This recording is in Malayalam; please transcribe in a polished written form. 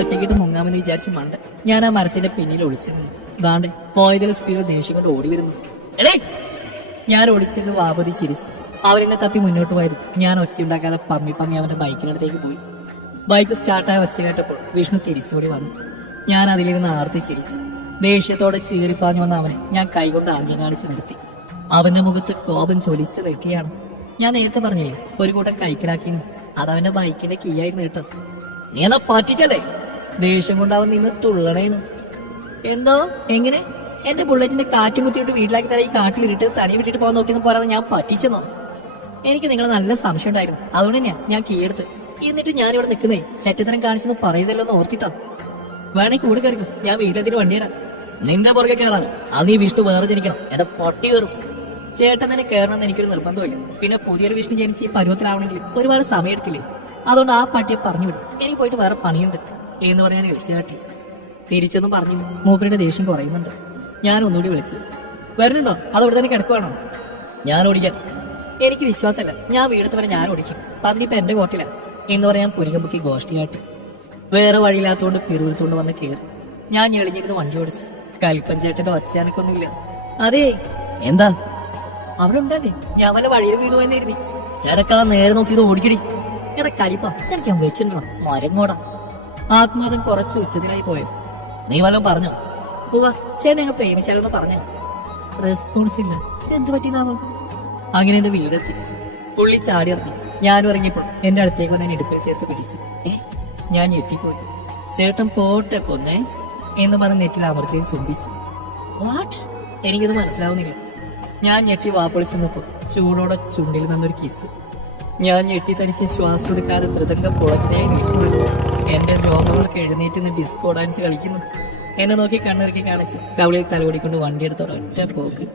ഒറ്റയ്ക്കിട്ട് മുങ്ങാമെന്ന് വിചാരിച്ച് മണ്ട ഞാൻ ആ മരത്തിന്റെ പിന്നിൽ ഒളിച്ചിരുന്നു. ദാണ്ടെ പോയതിലെ സ്പീഡ് ദേഷ്യം കൊണ്ട് ഓടി വരുന്നു. എടേ, ഞാൻ ഓടിച്ചെന്ന് വാപതി ചിരിച്ചു. അവരെന്നെ തപ്പി മുന്നോട്ട് പോയത് ഞാൻ ഒച്ചയുണ്ടാക്കാതെ പമ്മി അവന്റെ ബൈക്കിനടുത്തേക്ക് പോയി. ബൈക്ക് സ്റ്റാർട്ടായ ഒച്ച കേട്ടപ്പോൾ വിഷ്ണു തിരിച്ചോടി വന്നു. ഞാൻ അതിലിരുന്ന് ആർത്തി ചിരിച്ചു. ദേഷ്യത്തോടെ ചീറിപ്പാഞ്ഞു വന്ന അവനെ ഞാൻ കൈകൊണ്ട് ആംഗ്യം കാണിച്ച് നിർത്തി. അവന്റെ മുഖത്ത് കോപം ചൊലിച്ച് നിൽക്കുകയാണ്. ഞാൻ നേരത്തെ പറഞ്ഞില്ലേ ഒരു കൂട്ടം കൈക്കലാക്കിന്ന്, അതവന്റെ ബൈക്കിന്റെ കീയായിരുന്നു കേട്ടോ. നീ എന്നാ പറ്റിച്ചല്ലേ? ദേഷ്യം കൊണ്ട് അവൻ നിന്ന് തുള്ളണേന്ന്. എന്തോ എങ്ങനെ എന്റെ ബുള്ളറ്റിന്റെ കാറ്റ് കുത്തിയിട്ട് വീട്ടിലാക്കി തരാൻ ഈ കാട്ടിലിട്ട് തനി വിട്ടിട്ട് പോകാൻ നോക്കിയെന്ന് പോരാതെ ഞാൻ പറ്റിച്ചെന്നോ? എനിക്ക് നിങ്ങളെ നല്ല സംശയം ഉണ്ടായിരുന്നു, അതുകൊണ്ട് തന്നെയാ ഞാൻ കീയെടുത്ത്. എന്നിട്ട് ഞാനിവിടെ നിൽക്കുന്നേ ചെറ്റത്തരം കാണിച്ചെന്ന് പറയുന്നല്ലോ എന്ന് ഓർത്തിട്ടാ. വേണമെങ്കിൽ കൂടെ കയറിക്കും, ഞാൻ വീട്ടിലെത്തിയിട്ട് വണ്ടി തരാം. നിന്റെ പുറകെ കയറാൻ അത് നീ വിഷ്ണു വേറെ ജനിക്കണം, എന്റെ പൊട്ടി കയറും. ചേട്ടൻ തന്നെ കയറണമെന്ന് എനിക്കൊരു നിർബന്ധമില്ല. പിന്നെ പുതിയൊരു വിഷ്ണു ജനിച്ച് ഈ പരുവത്തിലാവണമെങ്കിൽ ഒരുപാട് സമയം എടുക്കില്ലേ? അതുകൊണ്ട് ആ പട്ടിയെ പറഞ്ഞു വിടും, എനിക്ക് പോയിട്ട് വേറെ പണിയുണ്ട് എന്ന് പറയാൻ വിളിച്ചു കാട്ടി. തിരിച്ചൊന്നും പറഞ്ഞില്ല. മൂപ്പരുടെ ദേഷ്യം കുറയുന്നുണ്ട്. ഞാൻ ഒന്നുകൂടി വിളിച്ചു. വരുന്നുണ്ടോ അതവിടെ തന്നെ കിടക്കുവാണോ? ഞാൻ ഓടിക്കാൻ. എനിക്ക് വിശ്വാസമല്ല, ഞാൻ വീടത്ത് വരെ ഞാൻ ഓടിക്കും. പതിനിപ്പോ എന്റെ കോട്ടില എന്ന് പറയാൻ പുരികമ്പുക്കി ഗോഷ്ടി കാട്ടി. വേറെ വഴിയില്ലാത്തോണ്ട് പിറുവിടുത്തോണ്ട് വന്ന് കയറി. ഞാൻ ഞെളിഞ്ഞിരുന്ന് വണ്ടി ഓടിച്ചു. കലിപ്പഞ്ചേട്ടന്റെ ഒച്ചയാനക്കൊന്നുമില്ല. അതേ, എന്താ അവിടെ ഉണ്ടല്ലേ? ഞാൻ വല്ല വഴിയിൽ വീണു എന്ന് കരുതി. ചേട്ടക്കാ നേരെ നോക്കിയത് ഓടിക്കടി. എടാ കലിപ്പ, എനിക്ക് ഞാൻ വെച്ചിട്ടുണ്ടോ മരങ്ങോടാ. ആത്മാതം കുറച്ച് ഉച്ചതിനായി പോയത്. നീ വല്ലതും പറഞ്ഞോ? പോവാ ചേട്ടൻ ഞങ്ങൾ പ്രേമിച്ചാലൊന്ന് പറഞ്ഞോ? റെസ്പോൺസ് ഇല്ല. ഇതെന്ത് പറ്റിയതാവോ? അങ്ങനെ എന്റെ വീടെത്തി. പുള്ളി ചാടി ഇറങ്ങി. ഞാനും ഇറങ്ങിയപ്പോൾ എന്റെ അടുത്തേക്ക് വന്ന് ഇടുപ്പിൽ ചേർത്ത് പിടിച്ചു. ഞാൻ ഞെട്ടിപ്പോയി. ചേട്ടൻ പോട്ടെ പൊന്നേ എന്ന് പറഞ്ഞ് നെറ്റിൽ അമർത്തി ചുംബിച്ചു. വാട്ട്? എനിക്കത് മനസ്സിലാവുന്നില്ല. ഞാൻ ഞെട്ടി വാപ്പൊളിച്ചെന്നപ്പോ ചൂടോടെ ചുണ്ടിൽ നിന്നൊരു കിസ്. ഞാൻ ഞെട്ടിത്തടിച്ച് ശ്വാസം എടുക്കാതെ ത്രിതങ്ക പുളകിനെ നിൽക്കുന്നു. എന്റെ രോമങ്ങളൊക്കെ എഴുന്നേറ്റ് നിന്ന് ഡിസ്കോ ഡാൻസ് കളിക്കുന്നു. എന്നെ നോക്കി കണ്ണിറക്കി കാണിച്ച് കവിളിൽ തലോടിക്കൊണ്ട് വണ്ടിയെടുത്ത ഒരൊറ്റ പോക്ക്.